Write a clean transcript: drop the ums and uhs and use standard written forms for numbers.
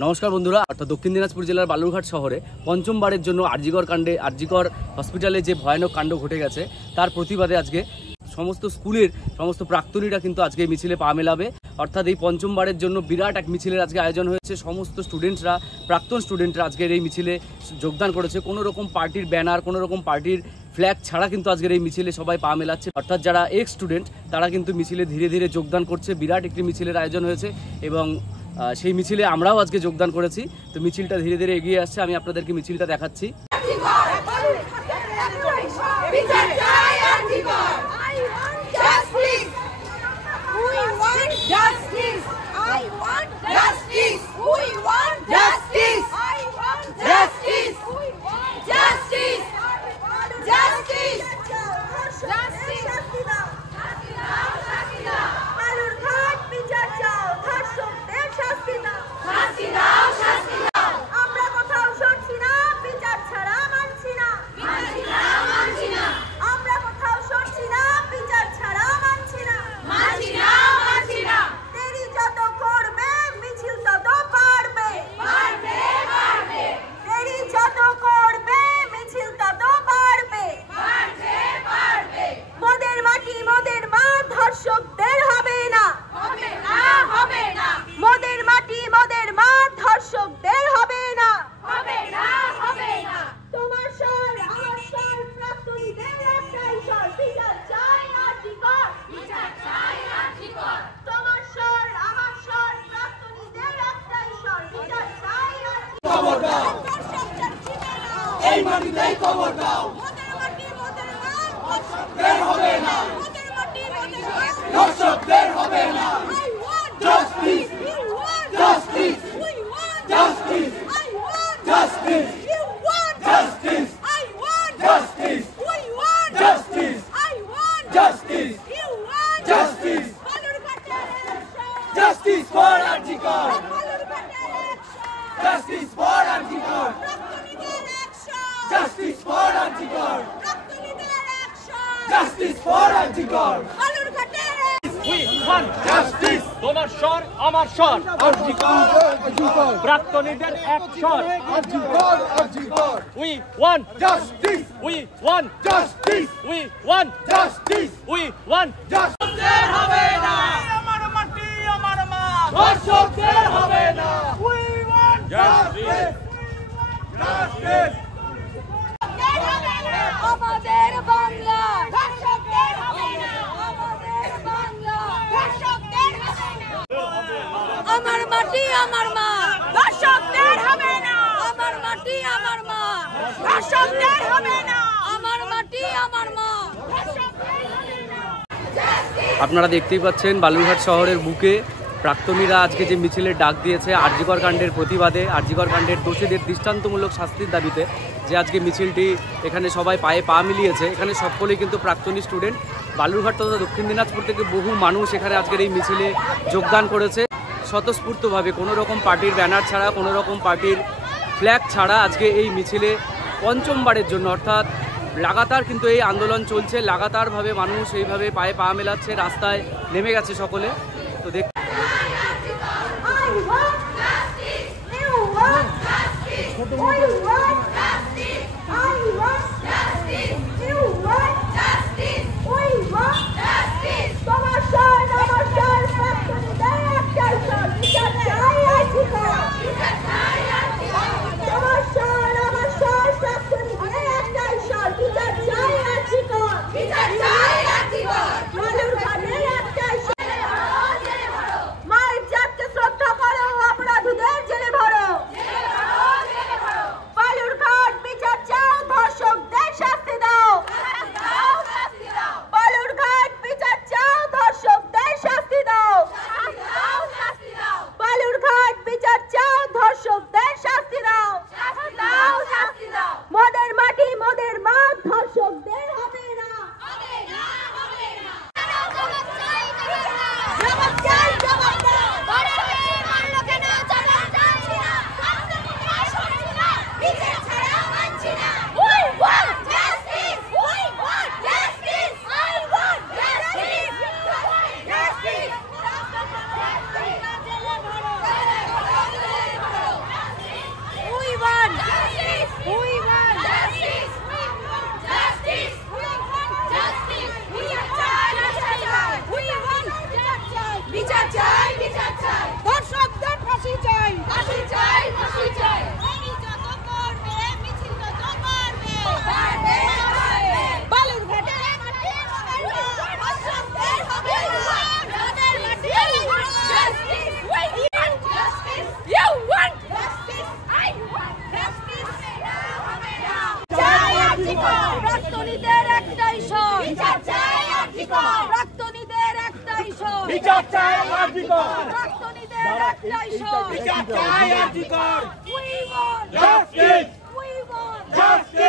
नमस्कार बंधुरा अर्थात दक्षिण दिनाजपुर जिलार बालुरघाट शहरे पंचमबारेर जन्य आरजिकर हस्पिटाले जे भयानक कांड घटे गेছে तार प्रतिबादे आजके समस्त स्कूलेर समस्त प्राक्तनीरा किन्तु आजके मिছিলে पा मेलाबे अर्थात এই पंचमबारेर जन्य बिराट एक मिছিলের आजके आयोजन হয়েছে। समस्त स्टूडेंट्सरा प्राक्तन स्टूडेंट्सरा आजकेर এই মিছিলে যোগদান করেছে। কোনো রকম পার্টির ব্যানার কোনো রকম পার্টির ফ্ল্যাগ ছাড়া কিন্তু আজকের এই মিছিলে সবাই পা মেলাচ্ছে। অর্থাৎ যারা এক্স স্টুডেন্ট তারা কিন্তু মিছিলে ধীরে ধীরে যোগদান করছে। বিরাট একটি মিছিলের আয়োজন হয়েছে এবং সেই মিছিলে আমরাও আজকে যোগদান করেছি। তো মিছিলটা ধীরে ধীরে এগিয়ে আসছে, আমি আপনাদেরকে মিছিলটা দেখাচ্ছি। তোমার স্বর আমার স্বর প্রাক্তনীদের এক স্বর। We want justice. We want justice. We want justice. We want justice. হবে না আমার মাটি আমার মা ধর্ষকদের হবে না। We want justice. Justice. আমাদের বাংলা ধর্ষকদের হবে না। আমাদের বাংলা ধর্ষকদের হবে না। আমার মাটি আমার মা ধর্ষকদের হবে না। আমার মাটি আমার মা ধর্ষকদের হবে না। আমার মাটি আমার মা ধর্ষকদের হবে না। আপনারা দেখতেই পাচ্ছেন বালুরঘাট শহরের বুকে প্রাক্তনীরা আজকে যে মিছিলের ডাক দিয়েছে আরজিকর কাণ্ডের প্রতিবাদে, আরজিকর কাণ্ডের দোষীদের দৃষ্টান্তমূলক শাস্তির দাবিতে যে আজকে মিছিলটি এখানে সবাই পায়ে পা মিলিয়েছে। এখানে সকলেই কিন্তু প্রাক্তনী স্টুডেন্ট। বালুরঘাট তথা দক্ষিণ দিনাজপুর থেকে বহু মানুষ এখানে আজকের এই মিছিলে যোগদান করেছে স্বতঃস্ফূর্তভাবে, কোনো রকম পার্টির ব্যানার ছাড়া কোনো রকম পার্টির ফ্ল্যাগ ছাড়া। আজকে এই মিছিলে পঞ্চমবারের জন্য অর্থাৎ লাগাতার কিন্তু এই আন্দোলন চলছে, লাগাতারভাবে মানুষ এইভাবে পায়ে পা মেলাচ্ছে, রাস্তায় নেমে গেছে সকলে। তো দেখ want justice. I want justice. চাই আর্জিকর। প্রাক্তনীদের একটাই স্বর। বিচার চাই আর্জিকর। প্রাক্তনীদের একটাই স্বর। বিচার চাই আর্জিকর। প্রাক্তনীদের একটাই স্বর। বিচার চাই RG Kar. We want Justice. We want Justice.